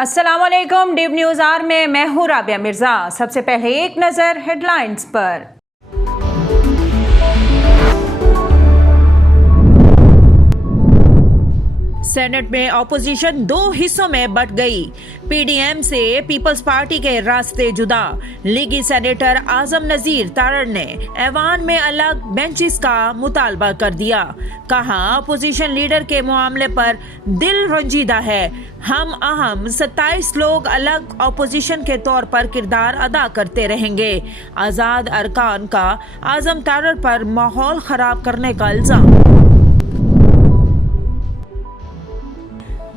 अस्सलाम वालेकुम। Deep news are में मैं हूँ राबिया मिर्जा। सबसे पहले एक नज़र हेडलाइंस पर। सेनेट में अपोजिशन दो हिस्सों में बंट गई। पीडीएम से पीपल्स पार्टी के रास्ते जुदा। लीगी सेनेटर आजम नजीर तारड़ ने ऐवान में अलग बेंचेस का मुतालबा कर दिया। कहा, अपोजिशन लीडर के मामले पर दिल रंजीदा है। हम अहम 27 लोग अलग अपोजिशन के तौर पर किरदार अदा करते रहेंगे। आज़ाद अरकान का आजम तारड़ पर माहौल खराब करने का इल्जाम।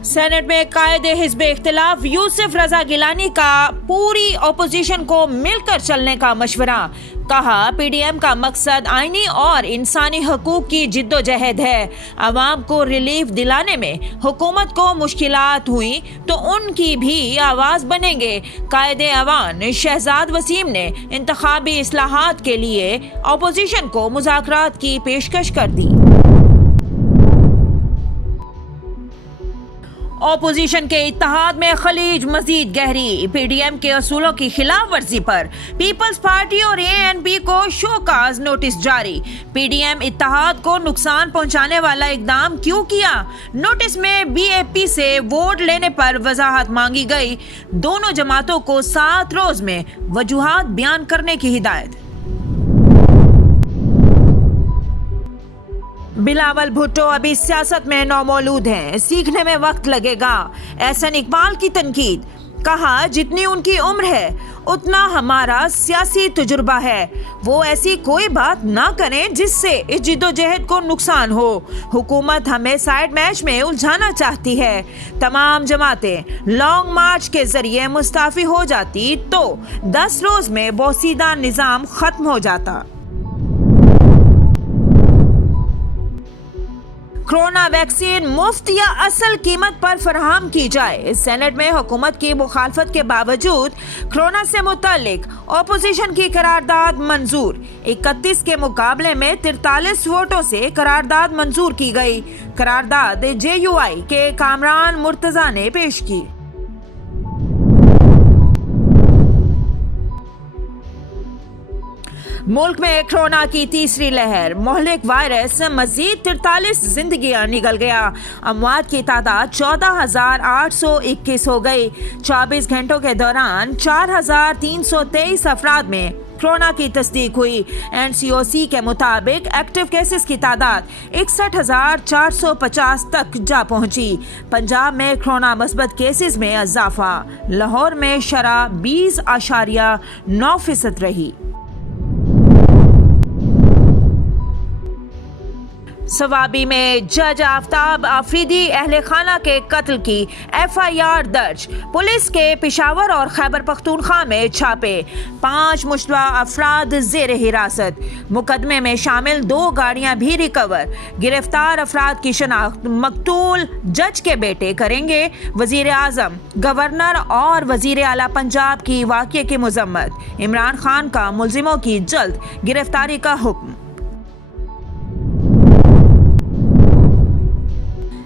सेनेट में कायदे हिज़्ब इख्तिलाफ यूसुफ रजा गिलानी का पूरी अपोजिशन को मिलकर चलने का मशवरा। कहा, पीडीएम का मकसद आईनी और इंसानी हकूक की जिद्दोजहद है। आवाम को रिलीफ दिलाने में हुकूमत को मुश्किलात हुई तो उनकी भी आवाज़ बनेंगे। कायदे अवान शहजाद वसीम ने इंतखाबी इस्लाहात के लिए अपोजिशन को मुज़ाकरात की पेशकश कर दी। अपोजिशन के इत्तेहाद में खलीज मजीद गहरी। पीडीएम के असूलों की खिलाफ वर्जी पर पीपल्स पार्टी और एएनपी को शोकाज नोटिस जारी। पीडीएम इत्तेहाद को नुकसान पहुंचाने वाला इकदाम क्यों किया? नोटिस में बीएपी से वोट लेने पर वजाहत मांगी गई। दोनों जमातों को 7 रोज में वजूहात बयान करने की हिदायत। बिलावल भुट्टो अभी सियासत में नौमौजूद हैं, सीखने में वक्त लगेगा। एहसन इकबाल की तनकीद। कहा, जितनी उनकी उम्र है उतना हमारा सियासी तजुर्बा है। वो ऐसी कोई बात ना करें जिससे इस जिद्दोजहद को नुकसान हो। हुकूमत हमें साइड मैच में उलझाना चाहती है। तमाम जमातें लॉन्ग मार्च के जरिए मुस्ताफी हो जाती तो 10 रोज में बोसीदा निज़ाम खत्म हो जाता। कोरोना वैक्सीन मुफ्त या असल कीमत पर फराहम की जाए। सेनेट में हुकूमत की मुखालफत के बावजूद कोरोना से मुतालिक अपोजिशन की करारदाद मंजूर। 31 के मुकाबले में 43 वोटों से करारदाद मंजूर की गई। करारदाद जेयूआई के कामरान मुर्तजा ने पेश की। मुल्क में कोरोना की तीसरी लहर। मोहलिक वायरस मजीद 43 जिंदगियां निगल गया। अमवात की तादाद 14,821 हो गई। 24 घंटों के दौरान 4,323 अफराद में कोरोना की तस्दीक हुई। एनसीओसी के मुताबिक एक्टिव केसेस की तादाद 61,450 तक जा पहुंची। पंजाब में कोरोना मस्बत केसेस में इजाफा। लाहौर में शरह 20.9% रही। सवाबी में जज आफ्ताब आफरीदी अहले खाना के कत्ल की एफआईआर दर्ज। पुलिस के पेशावर और खैबर पख्तूनख्वा में छापे। 5 मुश्तबा अफराद जेर हिरासत। मुकदमे में शामिल 2 गाड़ियां भी रिकवर। गिरफ्तार अफराद की शनाख्त मकतूल जज के बेटे करेंगे। वजीर आजम, गवर्नर और वजीर आला पंजाब की वाक़ये की मजम्मत। इमरान खान का मुलजिमों की जल्द गिरफ्तारी का हुक्म।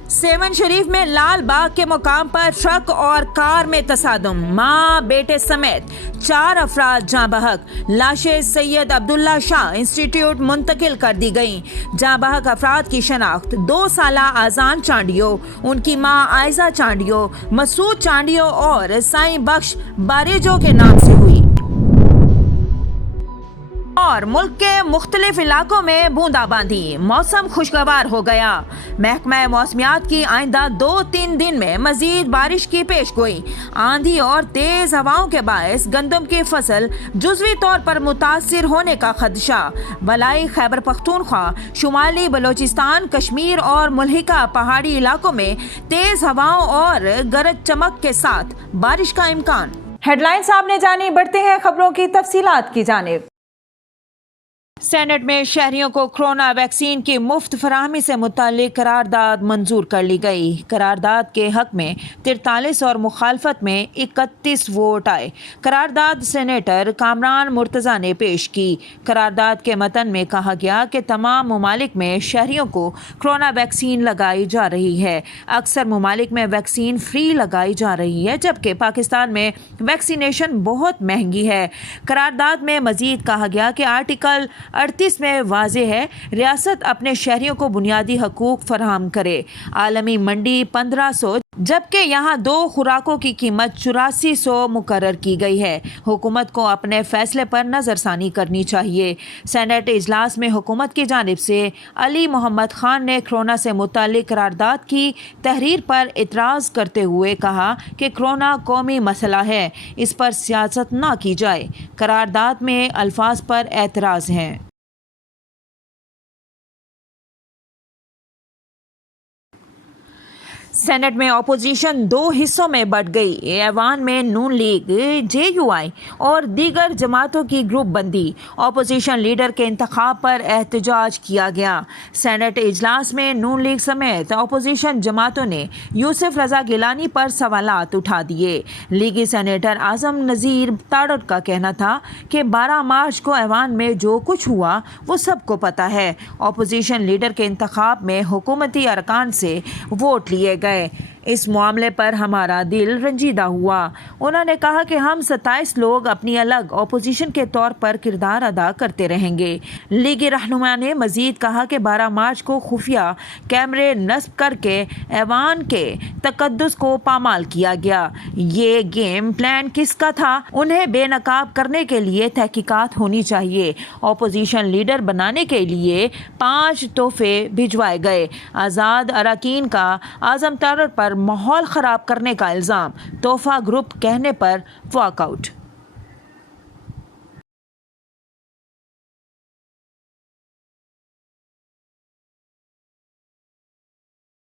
7 शरीफ में लाल बाग के मुकाम पर ट्रक और कार में तसादुम। माँ बेटे समेत 4 अफराद जाँ बहक। लाशें सैयद अब्दुल्ला शाह इंस्टीट्यूट मुंतकिल कर दी गईं। जाँ बहक अफराद की शनाख्त 2 साला आजान चांडियो, उनकी माँ आयजा चांडियो, मसूद चांडियो और साईं बख्श बारेजो के नाम से हुई। और मुल्क के मुख्तलिफ इलाकों में बूंदाबांदी। मौसम खुशगवार हो गया। महकमा मौसमियात की आइंदा 2-3 दिन में मजीद बारिश की पेशगोई। आंधी और तेज हवाओं के बायस गंदम की फसल जुज़वी तौर पर मुतासिर होने का खदशा। बलाई खैबर पख्तूनख्वा, शुमाली बलोचिस्तान, कश्मीर और मुल्हिका पहाड़ी इलाकों में तेज हवाओं और गरज चमक के साथ बारिश का इम्कान। हेडलाइंस आपने जानी, बढ़ते हैं खबरों की तफसीलात की जानिब। सेनेट में शहरियों को कोरोना वैक्सीन की मुफ्त फराहमी से मुताल्लिक करारदाद मंजूर कर ली गई। करारदाद के हक में 43 और मुखालफत में 31 वोट आए। करारदाद सेनेटर कामरान मुर्तज़ा ने पेश की। करारदाद के मतन में कहा गया कि तमाम ममालिक में शहरियों को कोरोना वैक्सीन लगाई जा रही है। अक्सर ममालिक में वैक्सीन फ्री लगाई जा रही है, जबकि पाकिस्तान में वैक्सीनेशन बहुत महंगी है। करारदाद में मजीद कहा गया कि आर्टिकल 38 में वाज़ेह है, रियासत अपने शहरियों को बुनियादी हकूक़ फराहम करे। आलमी मंडी 1500, जबकि यहाँ 2 खुराकों की कीमत 8400 मुकर्रर की गई है। हुकूमत को अपने फैसले पर नज़रसानी करनी चाहिए। सेनेट इजलास में हुकूमत की जानिब से अली मोहम्मद खान ने कोरोना से मुताल्लिक करारदाद की तहरीर पर इतराज़ करते हुए कहा कि कोरोना कौमी मसला है, इस पर सियासत ना की जाए। करारदाद में अल्फाज पर एतराज़ हैं। सेनेट में अपोजिशन 2 हिस्सों में बंट गई। ऐवान में नून लीग, JUI और दीगर जमातों की ग्रुप बंदी। अपोजिशन लीडर के इंतखाब पर एहतजाज किया गया। सेनेट इजलास में नून लीग समेत अपोजिशन जमातों ने यूसुफ रजा गिलानी पर सवालात उठा दिए। लीगी सेनेटर आजम नज़ीर ताड़र का कहना था कि 12 मार्च को ऐवान में जो कुछ हुआ वो सबको पता है। अपोजिशन लीडर के इंतखाब में हुकूमती अरकान से वोट लिए गए। इस मामले पर हमारा दिल रंजीदा हुआ। उन्होंने कहा कि हम 27 लोग अपनी अलग अपोजिशन के तौर पर किरदार अदा करते रहेंगे। लीगी रहनुमा ने मजीद कहा कि 12 मार्च को खुफिया कैमरे नस्ब करके ऐवान के तकद्दुस को पामाल किया गया। ये गेम प्लान किसका था? उन्हें बेनकाब करने के लिए तहकीकात होनी चाहिए। अपोजिशन लीडर बनाने के लिए 5 तोहफे भिजवाए गए। आज़ाद अरकान का आजम तारर पर माहौल खराब करने का इल्जाम, तोहफा ग्रुप कहने पर वॉकआउट।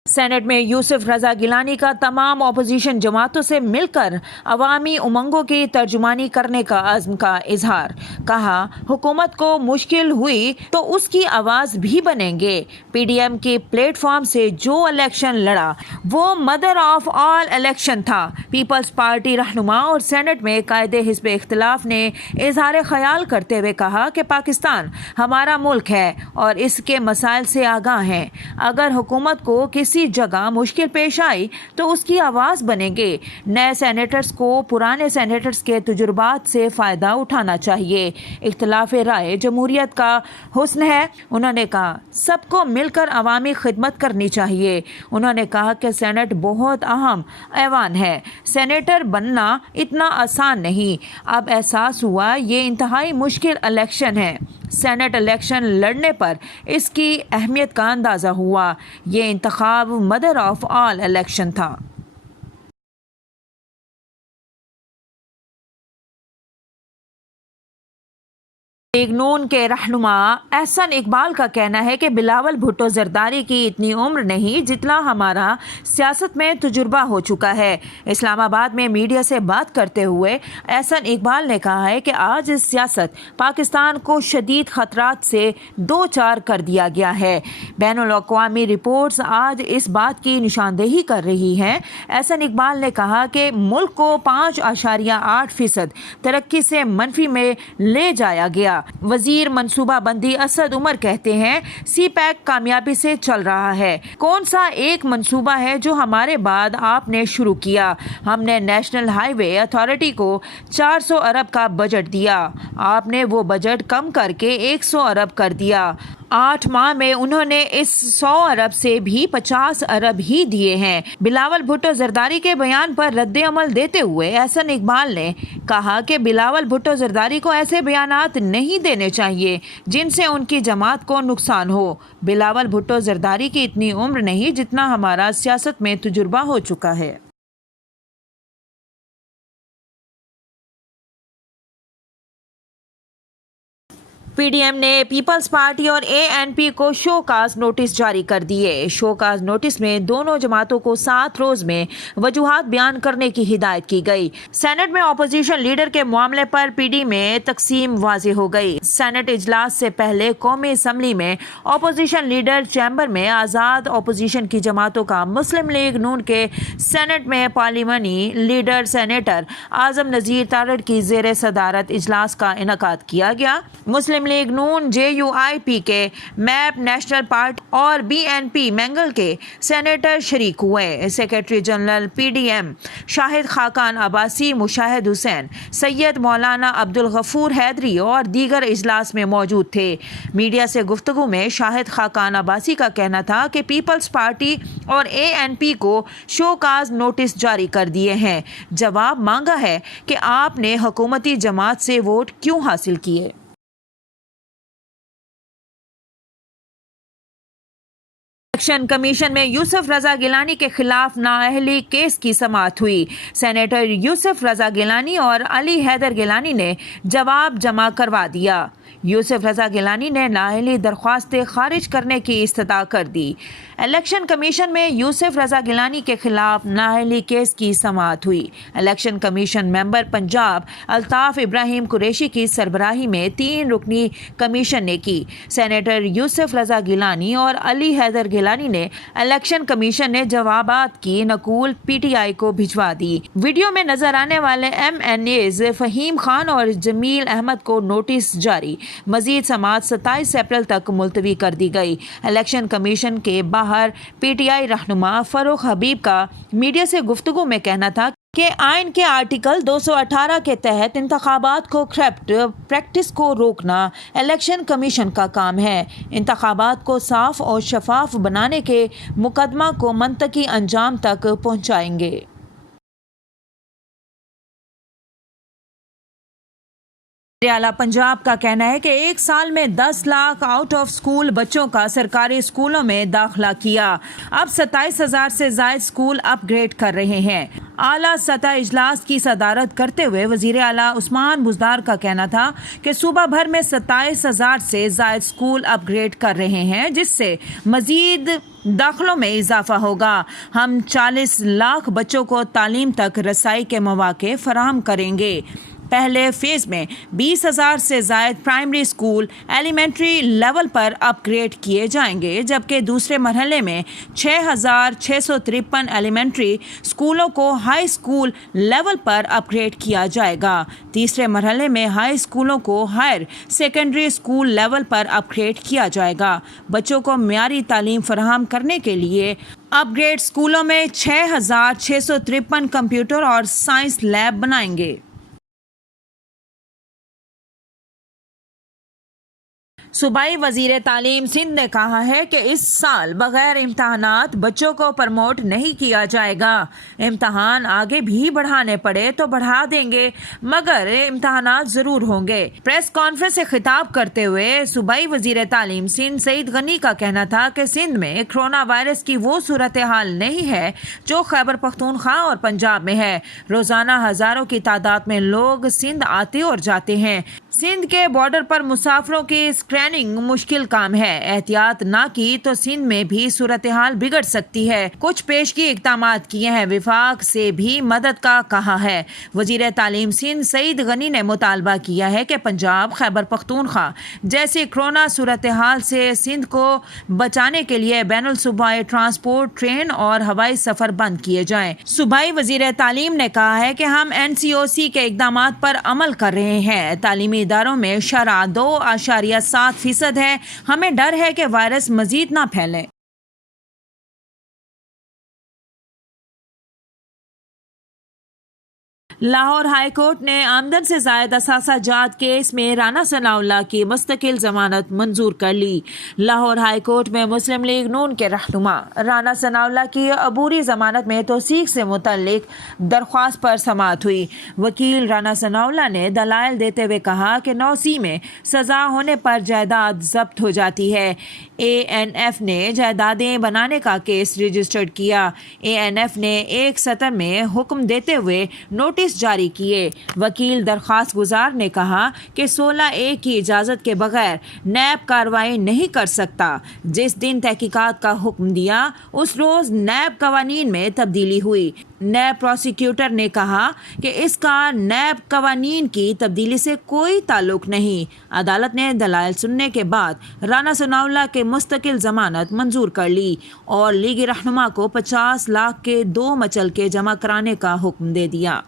सेनेट में यूसुफ रजा गिलानी का तमाम अपोजिशन जमातों से मिलकर अवामी उमंगों की तर्जुमानी करने का अज़्म का इजहार। कहा, हुकूमत को मुश्किल हुई तो उसकी आवाज़ भी बनेंगे। PDM के प्लेटफॉर्म से जो इलेक्शन लड़ा वो मदर ऑफ ऑल इलेक्शन था। पीपल्स पार्टी रहनुमा और सेनेट में कायदे हिस्ब इख्तिलाफ ने इजहार ख्याल करते हुए कहा कि पाकिस्तान हमारा मुल्क है और इसके मसाइल से आगाह हैं। अगर हुकूमत को किसी जगह मुश्किल पेश आई तो उसकी आवाज बनेंगे। नए सेनेटर्स को पुराने सेनेटर्स के तजुर्बात से फायदा उठाना चाहिए। इख्तिलाफ राय जमहूरियत का हुस्न है। उन्होंने कहा, सबको मिलकर अवामी खिदमत करनी चाहिए। उन्होंने कहा कि सेनेट बहुत अहम ऐवान है, सेनेटर बनना इतना आसान नहीं। अब एहसास हुआ ये इंतहाई मुश्किल इलेक्शन है। सेनेट इलेक्शन लड़ने पर इसकी अहमियत का अंदाज़ा हुआ। ये इंतखाब मदर ऑफ ऑल इलेक्शन था। लीग नून के रहनुमा एहसन इकबाल का कहना है कि बिलावल भुट्टो जरदारी की इतनी उम्र नहीं जितना हमारा सियासत में तजुर्बा हो चुका है। इस्लामाबाद में मीडिया से बात करते हुए एहसन इकबाल ने कहा है कि आज इस सियासत पाकिस्तान को शदीद खतरात से दो चार कर दिया गया है। बैनुल-अक़वामी रिपोर्ट्स आज इस बात की निशानदेही कर रही हैं। एहसन इकबाल ने कहा कि मुल्क को 5.8% तरक्की से मनफी में ले जाया गया। वजीर मनसूबा बंदी असद उमर कहते हैं, CPEC कामयाबी से चल रहा है। कौन सा एक मनसूबा है जो हमारे बाद आपने शुरू किया? हमने नेशनल हाईवे अथॉरिटी को 400 अरब का बजट दिया, आपने वो बजट कम करके 100 अरब कर दिया। 8 माह में उन्होंने इस 100 अरब से भी 50 अरब ही दिए हैं। बिलावल भुट्टो जरदारी के बयान पर रद्द अमल देते हुए एहसन इकबाल ने कहा कि बिलावल भुट्टो जरदारी को ऐसे बयानात नहीं देने चाहिए जिनसे उनकी जमात को नुकसान हो। बिलावल भुट्टो जरदारी की इतनी उम्र नहीं जितना हमारा सियासत में तजुर्बा हो चुका है। पी डी एम ने पीपल्स पार्टी और ANP को शोकाज नोटिस जारी कर दिए। शोकाज नोटिस में दोनों जमातों को 7 रोज में वजूहात बयान करने की हिदायत की गई। सेनेट में अपोजिशन लीडर के मामले पर PD में तकसीम वाज़ेह हो गई। सेनेट इजलास से पहले कौमी असम्बली में अपोजिशन लीडर चैम्बर में आज़ाद अपोजिशन की जमातों का मुस्लिम लीग नून के सेनेट में पार्लिमानी लीडर सेनेटर आजम नज़ीर तारड़ की ज़ेर सदारत इजलास का इनकाद किया गया। मुस्लिम लीग नून JUIP के मैप नेशनल पार्टी और BNP मैंगल के सेनेटर शरीक हुए। Secretary general PDM Shahid Khaqan Abbasi, Mushahid Hussain, Syed मौलाना अब्दुल गफूर हैदरी और दीगर इजलास में मौजूद थे। मीडिया से गुफ्तगू में शाहिद खाकान अब्बासी का कहना था कि पीपल्स पार्टी और ANP को शोकाज नोटिस जारी कर दिए हैं। जवाब मांगा है कि आपने हुकूमती जमात से वोट क्यों हासिल किए। इलेक्शन कमीशन में यूसुफ रजा गिलानी के खिलाफ नाअहली केस की समाअत हुई। सेनेटर यूसुफ रजा गिलानी और अली हैदर गिलानी ने जवाब जमा करवा दिया। यूसुफ रजा गिलानी ने नाअहली दरख्वास्तें खारिज करने की इस्तदा कर दी। इलेक्शन कमीशन में यूसुफ रजा गिलानी के खिलाफ नाअहली केस की समाअत हुई। Election commission member Punjab Altaf Ibrahim Qureshi की सरबराही में 3 रुकनी कमीशन ने की। सेनेटर यूसुफ रजा गिलानी और अली हैदर गिलानी ने इलेक्शन कमीशन ने जवाबात की नकूल PTI को भिजवा दी। वीडियो में नजर आने वाले MNAs फहीम खान और जमील अहमद को नोटिस जारी। मजीद समाअत 27 अप्रैल तक मुलतवी कर दी गई। इलेक्शन कमीशन के बाहर PTI रहनुमा फरूख हबीब का मीडिया से गुफ्तगू में कहना था कि आइन के आर्टिकल 218 के तहत इंतखाबात को करप्ट प्रैक्टिस को रोकना इलेक्शन कमीशन का काम है। इंतखाबात को साफ और शफाफ बनाने के मुकदमा को मंतकी अंजाम तक पहुंचाएंगे। आला पंजाब का कहना है कि 1 साल में 10 लाख आउट ऑफ स्कूल बच्चों का सरकारी स्कूलों में दाखिला किया। अब 27,000 से ज़ायद स्कूल अपग्रेड कर रहे हैं। आला सतह इजलास की सदारत करते हुए वज़ीर आला उस्मान बुज़दार का कहना था कि सूबा भर में 27,000 से ज़ायद स्कूल अपग्रेड कर रहे हैं, जिससे मज़ीद दाखिलों में इजाफा होगा। हम 40 लाख बच्चों को तालीम तक रसाई के मौके फराहम करेंगे। पहले फेज में 20,000 से ज़ायद प्राइमरी स्कूल एलिमेंट्री लेवल पर अपग्रेड किए जाएंगे, जबकि दूसरे मरहले में 6,653 एलिमेंट्री स्कूलों को हाई स्कूल लेवल पर अपग्रेड किया जाएगा। तीसरे मरहले में हाई स्कूलों को हायर सेकेंडरी स्कूल लेवल पर अपग्रेड किया जाएगा। बच्चों को म्यारी तालीम फराहम करने के लिए अपग्रेड स्कूलों में 6,653 कंप्यूटर और साइंस लैब बनाएंगे। सूबाई वजीर तालीम सिंध ने कहा है कि इस साल बगैर इम्तहानात बच्चों को प्रमोट नहीं किया जाएगा। इम्तहान आगे भी बढ़ाने पड़े तो बढ़ा देंगे, मगर इम्तहानात जरूर होंगे। प्रेस कॉन्फ्रेंस से खिताब करते हुए सूबाई वजीर तालीम सिंध सईद गनी का कहना था कि सिंध में कोरोना वायरस की वो सूरत हाल नहीं है जो खैबर पख्तूनख्वा और पंजाब में है। रोजाना हजारों की तादाद में लोग सिंध आते और जाते हैं। सिंध के बॉर्डर पर मुसाफिरों की स्क्रैनिंग मुश्किल काम है। एहतियात ना की तो सिंध में भी सूरत हाल बिगड़ सकती है। कुछ पेशगी इक़दामात किए हैं, विफाक से भी मदद का कहा है। वजीर तालीम सिंध सईद गनी ने मुतालबा किया है कि पंजाब खैबर पख्तूनख्वा जैसी कोरोना सूरत हाल से सिंध को बचाने के लिए बैनुल सूबाई ट्रांसपोर्ट, ट्रेन और हवाई सफर बंद किए जाएं। सूबाई वजीर तालीम ने कहा है कि हम NCOC के इक़दामात पर अमल कर रहे हैं। तालीमी इदारों में शरह 2.7% है। हमें डर है कि वायरस मजीद ना फैले। लाहौर हाई कोर्ट ने आमदन से जायद असासा जात केस में राना सनाउल्लाह की मुस्तकिल जमानत मंजूर कर ली। लाहौर हाई कोर्ट में मुस्लिम लीग नून के रहनुमा राना सनाउल्लाह की अबूरी जमानत में तौसीक से मुतल्लिक दरख्वास्त पर समाअत हुई। वकील राना सनाउल्लाह ने दलाइल देते हुए कहा कि 9C में सजा होने पर जायदाद जब्त हो जाती है। ANF ने जायदादें बनाने का केस रजिस्टर्ड किया। ANF ने एक सत्र में हुक्म देते हुए नोटिस نوٹس جاری کیے۔ وکیل درخواست گزار نے کہا کہ 16A کی اجازت کے بغیر نیب کارروائی نہیں کر سکتا۔ جس دن تحقیقات کا حکم دیا اس روز نیب قوانین میں تبدیلی ہوئی۔ نیب پروسیکیوٹر نے کہا کہ اس کا نیب قوانین کی تبدیلی سے کوئی تعلق نہیں۔ عدالت نے دلائل سننے کے بعد رانا ثناءاللہ کے مستقل ضمانت منظور کر لی اور لیگی رہنما کو 50 لاکھ کے 2 مچلکے جمع کرانے کا حکم دے دیا۔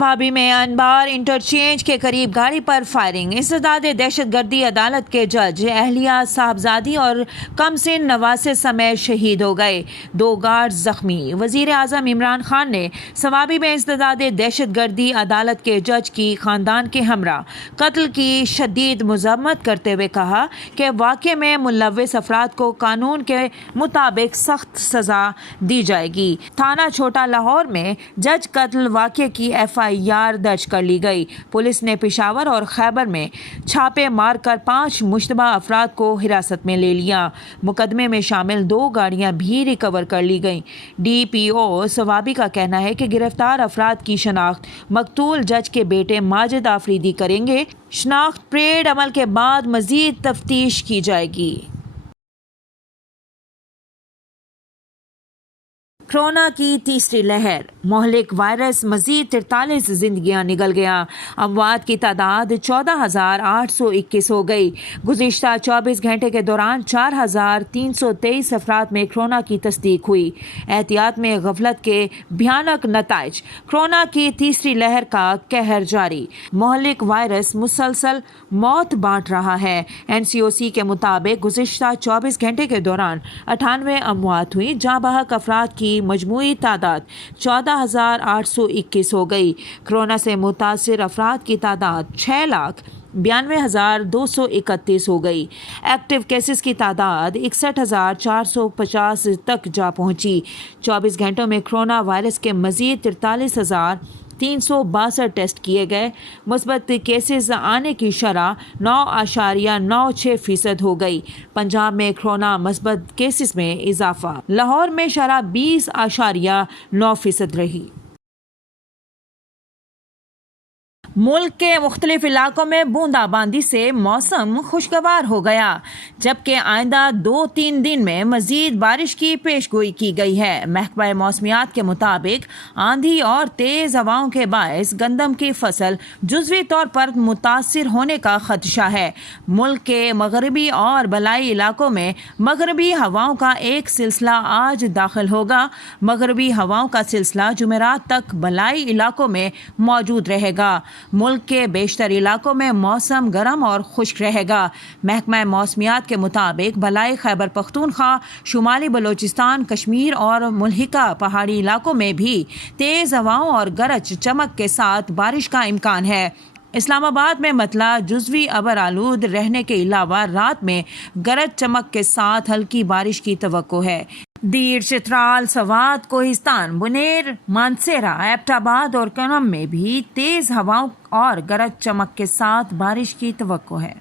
بابی میں انبار انٹرچینج کے قریب گاڑی پر فائرنگ، انسداد دہشت گردی۔ عدالت کے جج اہلیہ صاحبزادی اور کم سن نواسے سمیت شہید ہو گئے، 2 گارڈز زخمی۔ وزیر اعظم عمران خان نے صوابی میں انسداد دہشت گردی عدالت کے جج کی خاندان کے ہمراہ قتل کی شدید مذمت کرتے ہوئے کہا کہ واقعے میں ملوث افراد کو قانون کے مطابق سخت سزا دی جائے گی۔ تھانہ چھوٹا لاہور میں جج قتل واقعے کی FIR درج کر لی گئی۔ پولیس نے پشاور اور خیبر میں چھاپے مار کر 5 مشتبہ افراد کو حراست میں لے لیا۔ مقدمے میں شامل 2 گاڑیاں بھی ریکور کر لی گئیں۔ DPO صوابی کا کہنا ہے کہ گرفتار افراد کی شناخت مقتول جج کے بیٹے ماجد آفریدی کریں گے۔ شناخت پریڈ عمل کے بعد مزید تفتیش کی جائے گی۔ کورونا کی تیسری لہر، مہلک وائرس، مزید 43 زندگیاں نگل گیا، اموات کی تعداد 14,821 ہو گئی۔ گزشتہ 24 گھنٹے کے دوران 4,323 افراد میں کورونا کی تصدیق ہوئی۔ احتیاط میں غفلت کے بھیانک نتائج، کورونا کی تیسری لہر کا قہر جاری، مہلک وائرس مسلسل موت بانٹ رہا ہے۔ NCOC کے مطابق گزشتہ 24 گھنٹے کے دوران 98 اموات ہوئی، جاں بحق افراد کی مجموعی تعداد 14,821 ہو گئی۔ کورونا سے متاثر افراد کی تعداد 6,92,231 ہو گئی۔ ایکٹیو کیسز کی تعداد 61,450 تک جا پہنچی۔ 24 گھنٹوں میں کورونا وائرس کے مزید 43,362 ٹیسٹ کیے گئے۔ مثبت کیسز آنے کی شرح 9.96% ہو گئی۔ پنجاب میں کورونا مثبت کیسز میں اضافہ، لاہور میں شرح 20.9% رہی۔ ملک کے مختلف علاقوں میں بوندا باندی سے موسم خوشگوار ہو گیا، جبکہ آئندہ 2-3 دن میں مزید بارش کی پیش گوئی کی گئی ہے۔ محکمہ موسمیات کے مطابق آندھی اور تیز ہواؤں کے باعث گندم کی فصل جزوی طور پر متاثر ہونے کا خدشہ ہے۔ ملک کے مغربی اور بالائی علاقوں میں مغربی ہواؤں کا ایک سلسلہ آج داخل ہوگا۔ مغربی ہواؤں کا سلسلہ جمعرات تک بالائی علاقوں میں موجود رہے گا۔ ملک کے بیشتر علاقوں میں موسم گرم اور خشک رہے گا۔ محکمہ موسمیات کے مطابق بالائی خیبر پختونخوا، شمالی بلوچستان، کشمیر اور ملحقہ پہاڑی علاقوں میں بھی تیز ہواؤں اور گرج چمک کے ساتھ بارش کا امکان ہے۔ اسلام آباد میں مطلع جزوی ابر آلود رہنے کے علاوہ رات میں گرج چمک کے ساتھ ہلکی بارش کی توقع ہے۔ دیر، چترال، سوات، کوہستان، بنیر، مانسیرہ، ایبٹ آباد اور کنم میں بھی تیز ہواؤں اور گرج چمک کے ساتھ بارش کی توقع ہے۔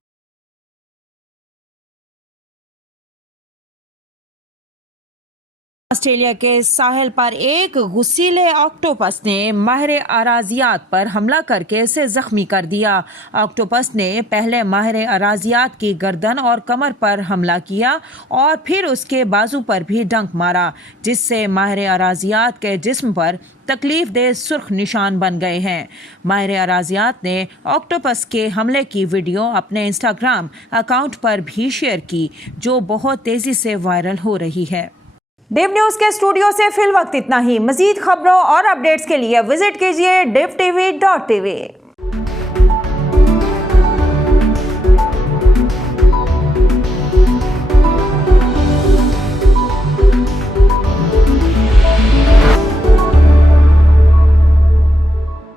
آسٹریلیا کے ساحل پر ایک غسیلے آکٹوپس نے ماہر اراضیات پر حملہ کر کے اسے زخمی کر دیا۔ آکٹوپس نے پہلے ماہر اراضیات کی گردن اور کمر پر حملہ کیا اور پھر اس کے بازو پر بھی ڈنک مارا، جس سے ماہر اراضیات کے جسم پر تکلیف دہ سرخ نشان بن گئے ہیں۔ ماہر اراضیات نے آکٹوپس کے حملے کی ویڈیو اپنے انسٹاگرام اکاؤنٹ پر بھی شیئر کی، جو بہت تیزی سے وائرل ہو رہی ہے۔ ڈیو نیوز کے اسٹوڈیو سے فی الوقت اتنا ہی۔ مزید خبروں اور اپڈیٹس کے لیے وزٹ کیجیے divtv.tv۔